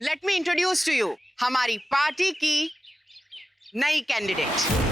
Late me introduce to you हमारी party की नई कैंडिडेट।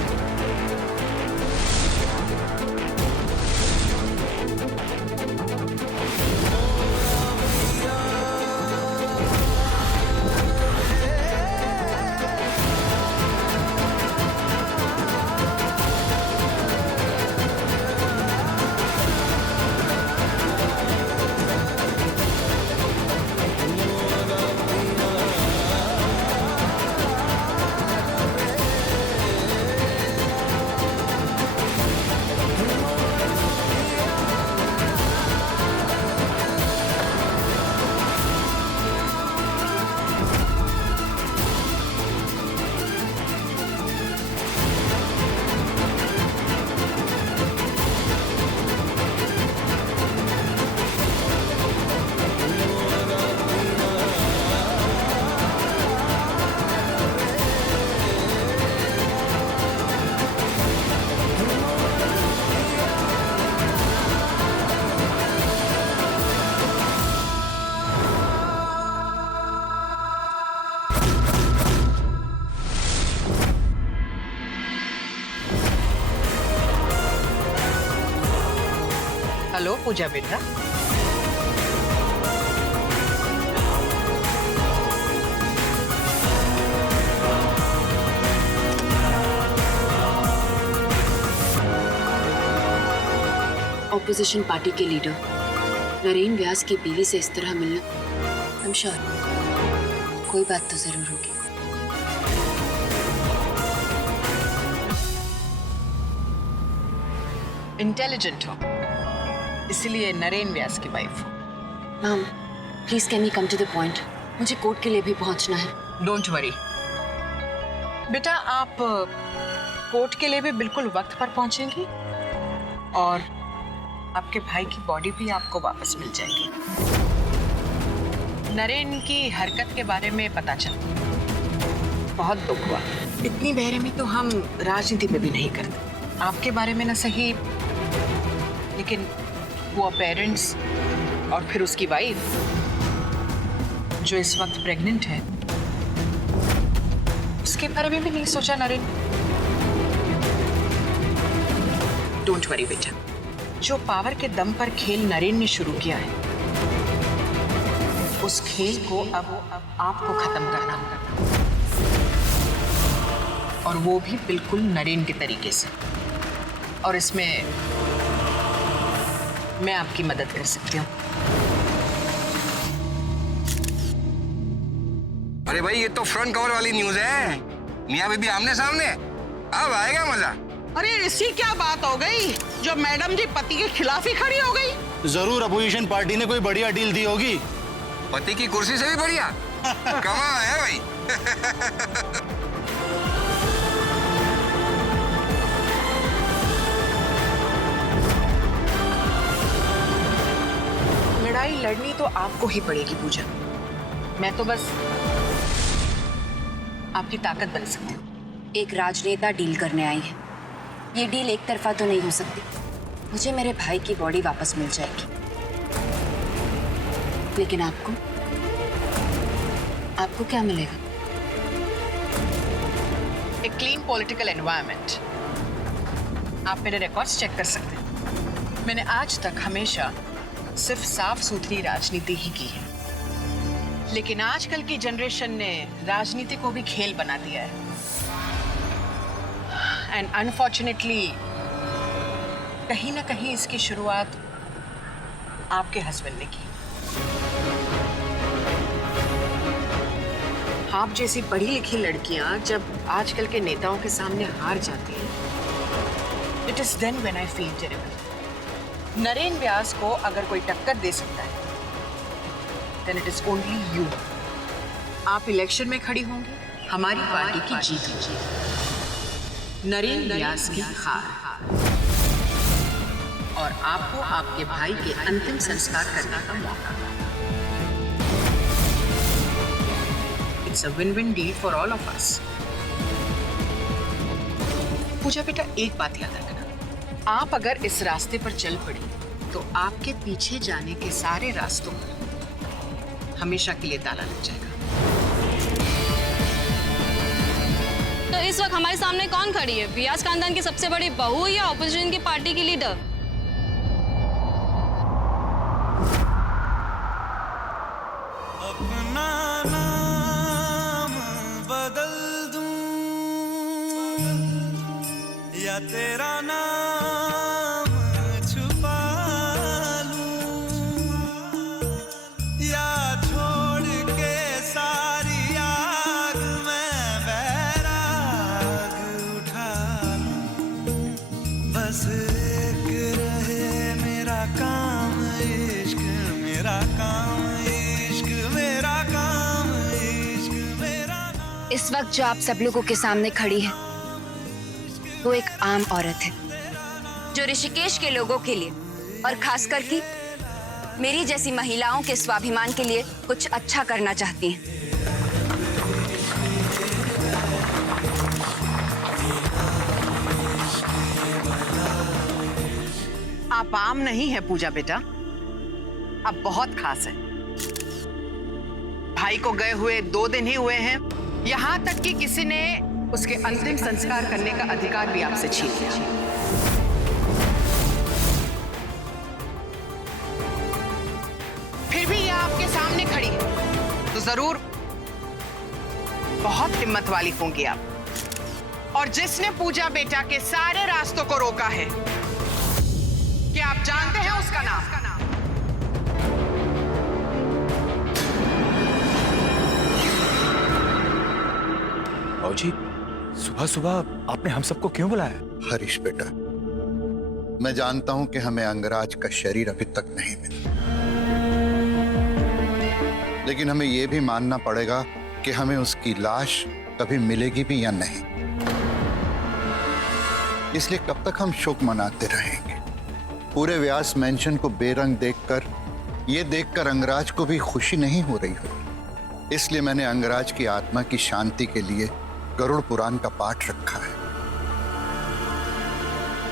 हेलो पूजा बेटा। ऑपोजिशन पार्टी के लीडर नरेन व्यास की बीवी से इस तरह मिलना, आई एम श्योर कोई बात तो जरूर होगी। इंटेलिजेंट हो इसलिए नरेन व्यास की वाइफ हो। Ma'am please can we come to the point, मुझे कोर्ट के लिए भी पहुंचना है। डोंट वरी बेटा, आप कोर्ट के लिए भी बिल्कुल वक्त पर पहुंचेंगी और आपके भाई की बॉडी भी आपको वापस मिल जाएगी। नरेन की हरकत के बारे में पता चला, बहुत दुख हुआ। इतनी बेरहमी तो हम राजनीति में भी नहीं करते। आपके बारे में ना सही, लेकिन वो पेरेंट्स और फिर उसकी वाइफ जो इस वक्त प्रेग्नेंट है, उसके बारे में भी नहीं सोचा नरेन। डोंट वरी बेटा, जो पावर के दम पर खेल नरेन ने शुरू किया है, उस खेल को अब आपको खत्म करना होगा, और वो भी बिल्कुल नरेन के तरीके से। और इसमें मैं आपकी मदद कर सकती हूँ। अरे भाई, ये तो फ्रंट कवर वाली न्यूज है। मियां बीबी आमने सामने, अब आएगा मजा। अरे ऐसी क्या बात हो गई जो मैडम जी पति के खिलाफ ही खड़ी हो गई? जरूर अपोजिशन पार्टी ने कोई बढ़िया डील दी होगी। पति की कुर्सी से भी बढ़िया कमाल है भाई। लड़ाई लड़नी तो आपको ही पड़ेगी पूजा, मैं तो बस आपकी ताकत बन सकती हूँ। एक राजनेता डील करने आई है, ये डील एक तरफा तो नहीं हो सकती। मुझे मेरे भाई की बॉडी वापस मिल जाएगी, लेकिन आपको क्या मिलेगा? एक क्लीन पॉलिटिकल एनवायरनमेंट। आप मेरे रिकॉर्ड्स चेक कर सकते हैं। मैंने आज तक हमेशा सिर्फ साफ सुथरी राजनीति ही की है, लेकिन आजकल की जनरेशन ने राजनीति को भी खेल बना दिया है। एंड अनफॉर्चुनेटली कहीं ना कहीं इसकी शुरुआत आपके हस्बैंड ने की। आप जैसी पढ़ी लिखी लड़कियां जब आजकल के नेताओं के सामने हार जाती हैं, it is then when I feel terrible. Naren Vyas को अगर कोई टक्कर दे सकता है, then it is only you. आप इलेक्शन में खड़ी होंगी, हमारी पार्टी की जीत होगी, नरेन व्यास की हार, और आपको आपके भाई के अंतिम संस्कार करने का मौका। It's a win win deal for all of us. Pooja बेटा, एक बात याद रखना, आप अगर इस रास्ते पर चल पड़ी तो आपके पीछे जाने के सारे रास्तों पर हमेशा के लिए ताला लग जाएगा। तो इस वक्त हमारे सामने कौन खड़ी है? व्यास खानदान की सबसे बड़ी बहू या ऑपोजिशन की पार्टी की लीडर? अपना नाम बदल दूं या तेरा नाम छुपा लूं या छोड़ के सारी आग में बैराग उठा लूं, बस एक रहे मेरा काम इश्क, मेरा काम इश्क, मेरा काम इश्क, मेरा नाम। इस वक्त जो आप सब लोगों के सामने खड़ी है वो एक आम औरत है जो ऋषिकेश के लोगों के लिए और खासकर की मेरी जैसी महिलाओं के स्वाभिमान के लिए कुछ अच्छा करना चाहती हैं। आप आम नहीं है पूजा बेटा, आप बहुत खास है। भाई को गए हुए 2 दिन ही हुए हैं, यहाँ तक कि किसी ने उसके अंतिम संस्कार करने का अधिकार भी आपसे छीन लिया। फिर भी ये आपके सामने खड़ी है तो जरूर बहुत हिम्मत वाली होंगी आप। और जिसने पूजा बेटा के सारे रास्तों को रोका है, क्या आप जानते हैं उसका नाम? बाबूजी, सुबह सुबह आपने हम सबको क्यों बुलाया? हरीश बेटा, मैं जानता हूं कि हमें अंगराज का शरीर अभी तक नहीं मिला, लेकिन हमें यह भी मानना पड़ेगा कि हमें उसकी लाश कभी मिलेगी भी या नहीं। इसलिए कब तक हम शोक मनाते रहेंगे? पूरे व्यास मेंशन को बेरंग देखकर अंगराज को भी खुशी नहीं हो रही हो। इसलिए मैंने अंगराज की आत्मा की शांति के लिए गरुड़ पुराण का पाठ रखा है।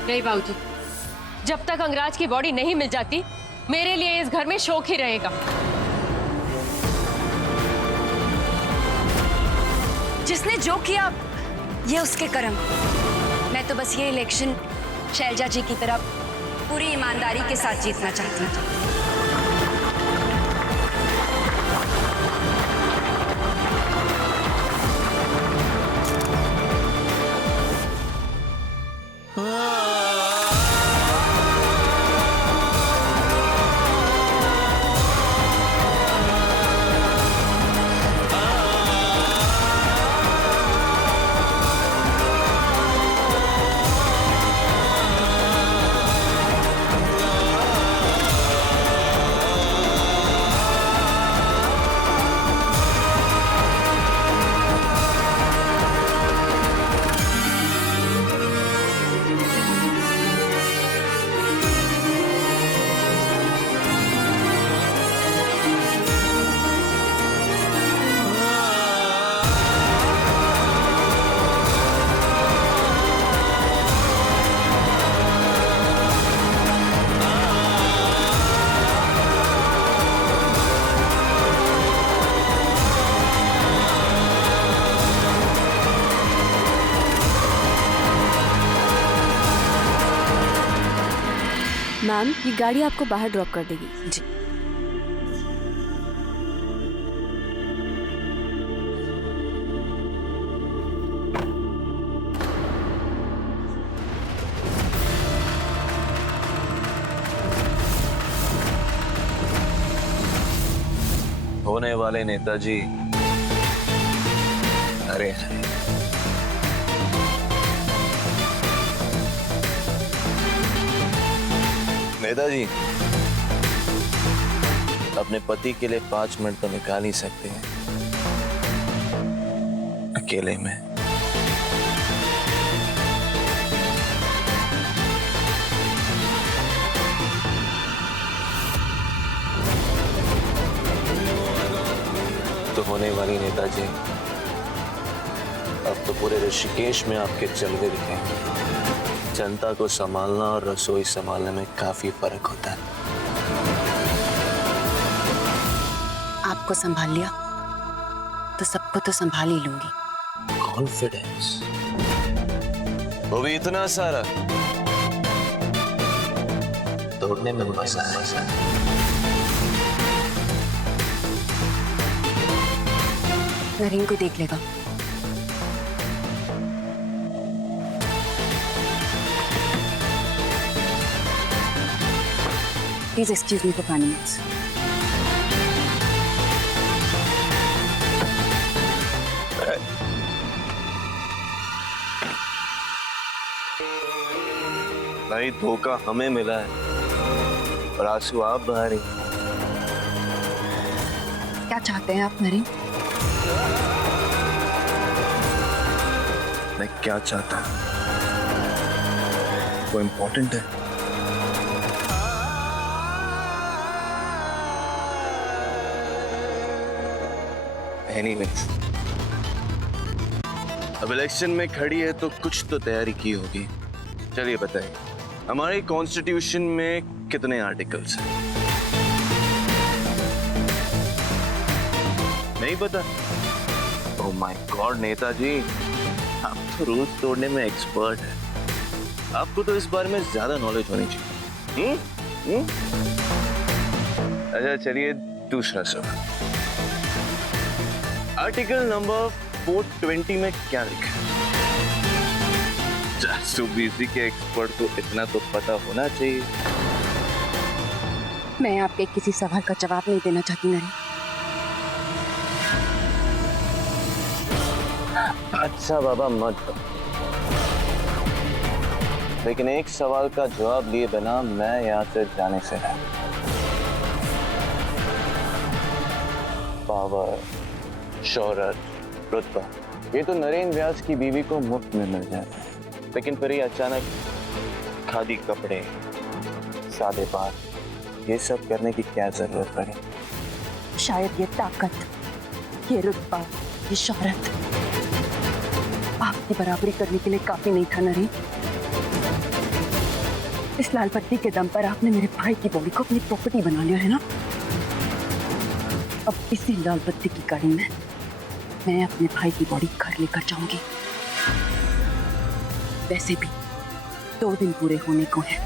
नहीं बाबूजी, जब तक अंगराज की बॉडी नहीं मिल जाती मेरे लिए इस घर में शोक ही रहेगा। जिसने जो किया ये उसके कर्म। मैं तो बस ये इलेक्शन शैलजा जी की तरफ पूरी ईमानदारी के साथ जीतना चाहती हूँ। मैम, ये गाड़ी आपको बाहर ड्रॉप कर देगी। जी। होने वाले नेताजी अरे नेताजी अपने पति के लिए 5 मिनट तो निकाल ही सकते हैं अकेले में। तो होने वाली नेताजी, अब तो पूरे ऋषिकेश में आपके जलवे दिखेंगे। जनता को संभालना और रसोई संभालने में काफी फर्क होता है। आपको संभाल लिया तो सबको तो संभाल ही लूंगी। कॉन्फिडेंस वो भी इतना सारा। तोड़ने में मजा है। नरेन को देख लेगा। Please excuse me for 5 minutes. भाई धोखा हमें मिला है और आंसू आप बहा रही। क्या चाहते हैं आप नरेन? मैं क्या चाहता हूं वो इम्पोर्टेंट है। Anyways, अब इलेक्शन में खड़ी है तो कुछ तो तैयारी की होगी। चलिए बताइए, हमारे कॉन्स्टिट्यूशन में कितने आर्टिकल्स हैं? नहीं पता? ओह माय गॉड नेताजी, आप तो रूल्स तोड़ने में एक्सपर्ट हैं। आपको तो इस बारे में ज्यादा नॉलेज होनी चाहिए। अच्छा चलिए दूसरा सवाल। आर्टिकल नंबर 420 में क्या लिखा है? बीसी के एक्सपर्ट को इतना तो पता होना चाहिए। मैं आपके किसी सवाल का जवाब नहीं देना चाहती नरेन। अच्छा बाबा मत दो, लेकिन एक सवाल का जवाब लिए बिना मैं यहाँ से जाने से है। पावर, शोहरत, रुतबा, ये तो नरेन व्यास की बीवी को मुफ्त में मिल जाता है, लेकिन फिर ये अचानक खादी कपड़े, सादे बात, ये सब करने की क्या जरूरत पड़ी? शायद ये ताकत, ये रुतबा, ये शोहरत आपकी बराबरी करने के लिए काफी नहीं था नरेन। इस लाल पट्टी के दम पर आपने मेरे भाई की बॉडी को अपनी प्रॉपर्टी बना लिया है ना। अब इसी लाल पट्टी की गाड़ी में मैं अपने भाई की बॉडी घर लेकर जाऊंगी। वैसे भी 2 दिन पूरे होने को हैं।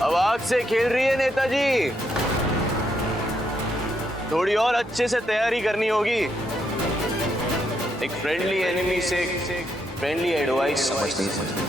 अब आग से खेल रही है नेताजी, थोड़ी और अच्छे से तैयारी करनी होगी। एक फ्रेंडली एनिमी से फ्रेंडली एडवाइस समझनी चाहिए।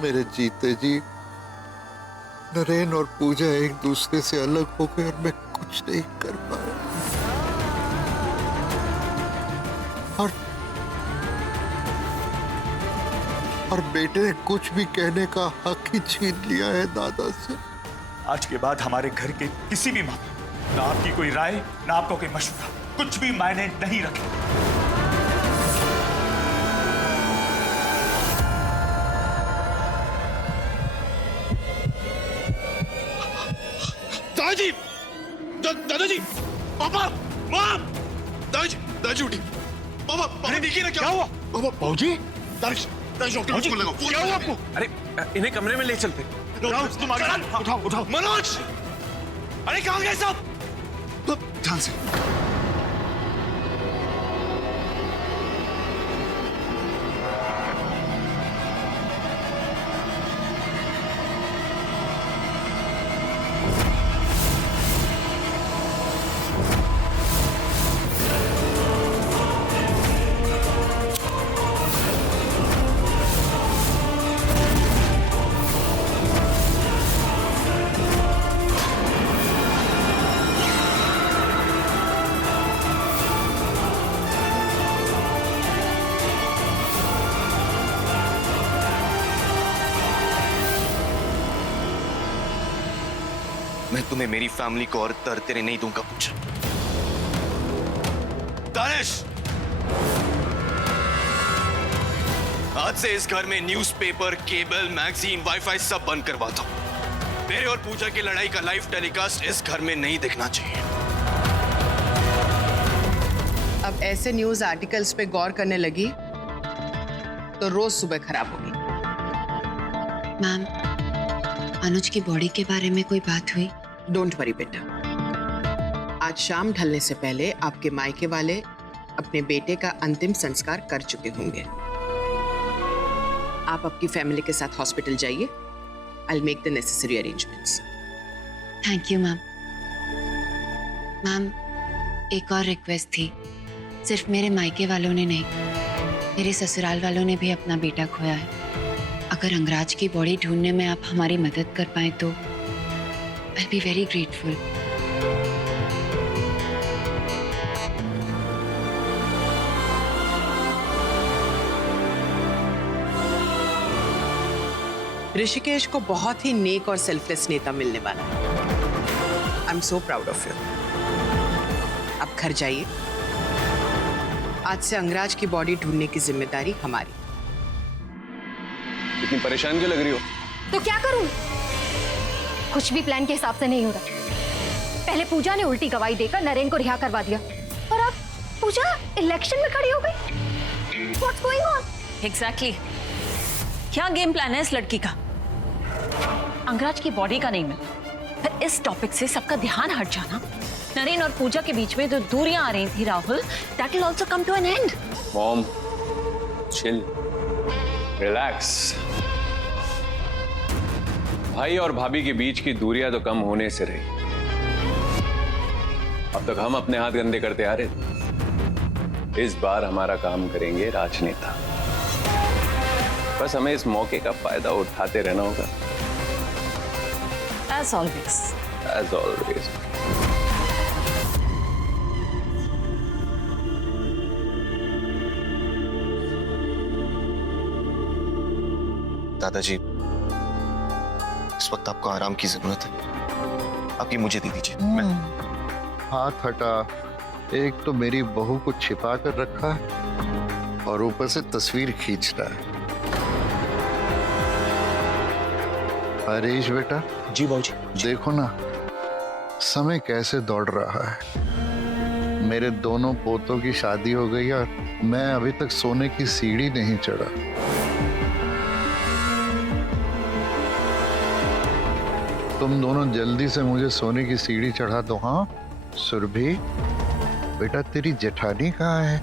मेरे जीते जी नरेन और पूजा एक दूसरे से अलग हो गए और मैं कुछ नहीं कर पाया। और बेटे ने कुछ भी कहने का हक ही छीन लिया है दादा से। आज के बाद हमारे घर के किसी भी मामले, ना आपकी कोई राय, ना आपका कोई मशवरा, कुछ भी मायने नहीं रखे। दादाजी, दादाजी, पापा, माँ, दादाजी, दादाजी उठी, पापा, अरे देखिए ना क्या हुआ? पापा, बाबूजी, दादाजी, दादाजी फोन लगाओ, क्या हुआ आपको? अरे इन्हें कमरे में ले चलते। तुम आगे उठाओ, उठाओ, मनोज, अरे कहाँ गए सब? ध्यान से। मैं तुम्हें मेरी फैमिली को और दर्द तेरे नहीं दूंगा पूछा। दानिश, आज से इस घर में न्यूज़पेपर, केबल, मैगजीन, वाईफाई सब बंद करवाता हूँ। मेरे और पूजा की लड़ाई का लाइव टेलीकास्ट इस घर में नहीं दिखना चाहिए। अब ऐसे न्यूज आर्टिकल्स पे गौर करने लगी तो रोज सुबह खराब होगी। मैम, अनुज की बॉडी के बारे में कोई बात हुई? डोंट वरी बेटा, आज शाम ढलने से पहले आपके मायके वाले अपने बेटे का अंतिम संस्कार कर चुके होंगे। आप आपकी फैमिली के साथ हॉस्पिटल जाइए। I'll make the necessary arrangements. Thank you ma'am. Ma'am, एक और रिक्वेस्ट थी। सिर्फ मेरे मायके वालों ने नहीं, मेरे ससुराल वालों ने भी अपना बेटा खोया है। अगर अंगराज की बॉडी ढूंढने में आप हमारी मदद कर पाए तो I'll be very grateful. Rishikesh को बहुत ही नेक और सेल्फलेस नेता मिलने वाला है। I am so proud of you. अब घर जाइए। आज से अंगराज की बॉडी ढूंढने की जिम्मेदारी हमारी। इतनी परेशान क्यों लग रही हो? तो क्या करूं? कुछ भी प्लान के हिसाब से नहीं हो रहा। पहले पूजा ने उल्टी गवाही देकर नरेन को रिहा करवा दिया और अब पूजा इलेक्शन में खड़ी हो गई। What's going on? Exactly. क्या गेम प्लान है इस लड़की का? अंगराज की बॉडी का नहीं मिला, फिर इस टॉपिक से सबका ध्यान हट जाना। नरेन और पूजा के बीच में जो दूरियां आ रही थी Rahul, that will also come to an end. Mom, chill, relax. भाई और भाभी के बीच की दूरियां तो कम होने से रही। अब तक हम अपने हाथ गंदे करते आ रहे थे। इस बार हमारा काम करेंगे राजनेता। बस हमें इस मौके का फायदा उठाते रहना होगा। As always. As always. दादाजी, इस वक्त आपको आराम की जरूरत है। आप ये मुझे दे दीजिए। हाथ हटा। एक तो मेरी बहू को छिपा कर रखा है और ऊपर से तस्वीर खींच रहा है। हरीश बेटा। जी बाबूजी। देखो ना, समय कैसे दौड़ रहा है। मेरे दोनों पोतों की शादी हो गई और मैं अभी तक सोने की सीढ़ी नहीं चढ़ा। तुम दोनों जल्दी से मुझे सोने की सीढ़ी चढ़ा दो। हाँ सुरभि बेटा, तेरी जेठानी कहाँ है?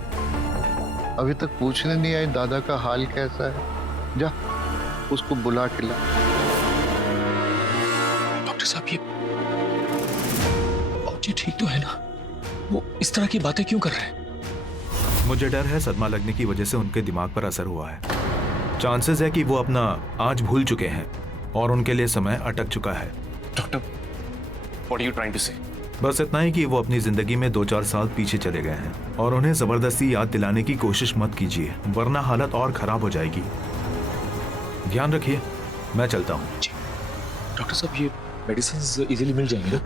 अभी तक पूछने नहीं आई दादा का हाल कैसा है। जा उसको बुला के ला। डॉक्टर साहब, ये बाबूजी ठीक तो है ना? वो इस तरह की बातें क्यों कर रहे हैं? मुझे डर है सदमा लगने की वजह से उनके दिमाग पर असर हुआ है। चांसेस है कि वो अपना आज भूल चुके हैं और उनके लिए समय अटक चुका है। Doctor, what are you trying to say? बस इतना ही कि वो अपनी जिंदगी में 2-4 साल पीछे चले गए हैं और उन्हें जबरदस्ती याद दिलाने की कोशिश मत कीजिए, वरना हालत और खराब हो जाएगी। ध्यान रखिए, मैं चलता हूँ। डॉक्टर साहब, ये मेडिसिन इजीली मिल जाएंगे ना?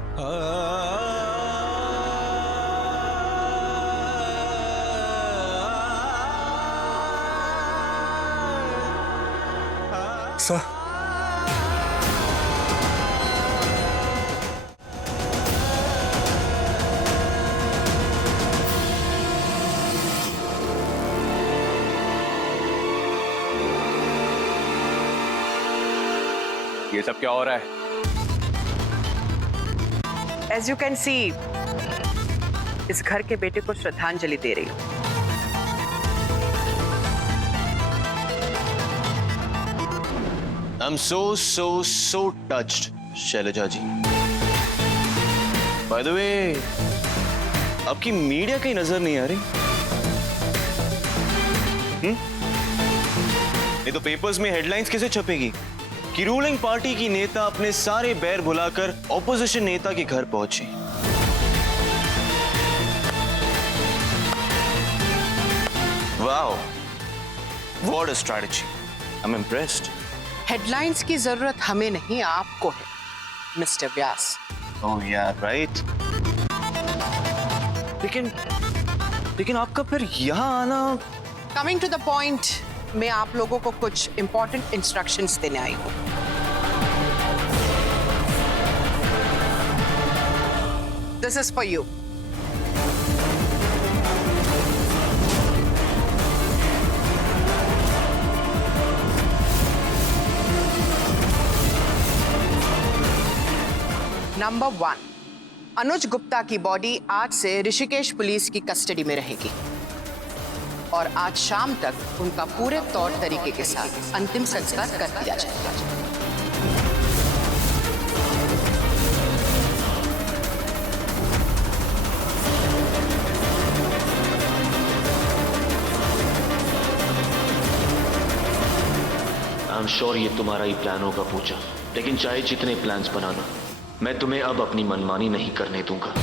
सर, ये सब क्या हो रहा है? As you can see, इस घर के बेटे को श्रद्धांजलि दे रही हूँ। I'm so touched, Shailaja ji. By the way, आपकी मीडिया की नजर नहीं आ रही? ये तो पेपर्स में हेडलाइंस कैसे छपेगी कि रूलिंग पार्टी की नेता अपने सारे बैर बुलाकर ऑपोजिशन नेता के घर पहुंची। Wow, what a strategy. I am impressed. Headlines की जरूरत हमें नहीं, आपको है मिस्टर व्यास। ओह यार, राइट। लेकिन आपका फिर यहाँ आना। कमिंग टू द पॉइंट, मैं आप लोगों को कुछ इंपॉर्टेंट इंस्ट्रक्शंस देने आई हूँ। This is for you. Number 1, अनुज गुप्ता की बॉडी आज से ऋषिकेश पुलिस की कस्टडी में रहेगी और आज शाम तक उनका पूरे तौर तरीके के साथ अंतिम संस्कार कर दिया जाएगा। आई एम श्योर ये तुम्हारा ही प्लान होगा पूजा, लेकिन चाहे जितने प्लान्स बनाना, मैं तुम्हें अब अपनी मनमानी नहीं करने दूंगा।